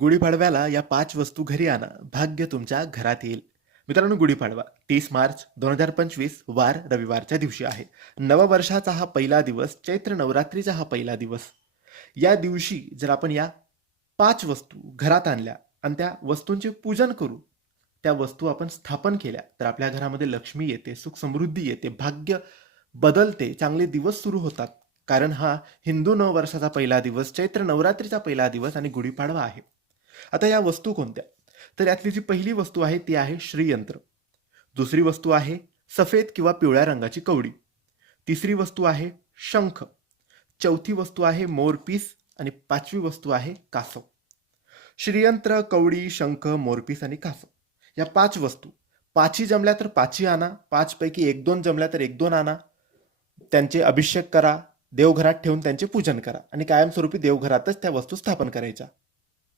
गुढीपाडव्याला या 5 वस्तू घरी आणा, भाग्य तुमच्या घरात येईल. मित्रांनो, गुढीपाडवा 30 मार्च 2025 वार रविवारच्या दिवशी आहे. नववर्षाचा हा पहिला दिवस, चैत्र नवरात्रीचा हा पहिला दिवस. या दिवशी जर आपण या 5 वस्तू घरात आणल्या आणि त्या वस्तूंचे पूजन करू, त्या वस्तू आपण स्थापन केल्या, तर आपल्या घरामध्ये लक्ष्मी येते, सुख समृद्धी येते, भाग्य बदलते, चांगले दिवस सुरू होतात. कारण हा हिंदू नववर्षाचा पहिला दिवस, चैत्र नवरात्रीचा पहिला दिवस आणि गुढीपाडवा आहे. आता या वस्तू कोणत्या? तर यातली जी पहिली वस्तू आहे ती आहे श्रीयंत्र. दुसरी वस्तू आहे सफेद किंवा पिवळ्या रंगाची कवडी. तिसरी वस्तू आहे शंख. चौथी वस्तू आहे मोरपीस आणि पाचवी वस्तू आहे कासव. श्रीयंत्र, कवडी, शंख, मोरपीस आणि कासव या 5 वस्तू. 5ही जमल्या तर 5ही आणा, 5 पैकी 1-2 जमल्या तर 1-2 आणा. त्यांचे अभिषेक करा, देवघरात ठेवून त्यांचे पूजन करा आणि कायमस्वरूपी देवघरातच त्या वस्तू स्थापन करायच्या.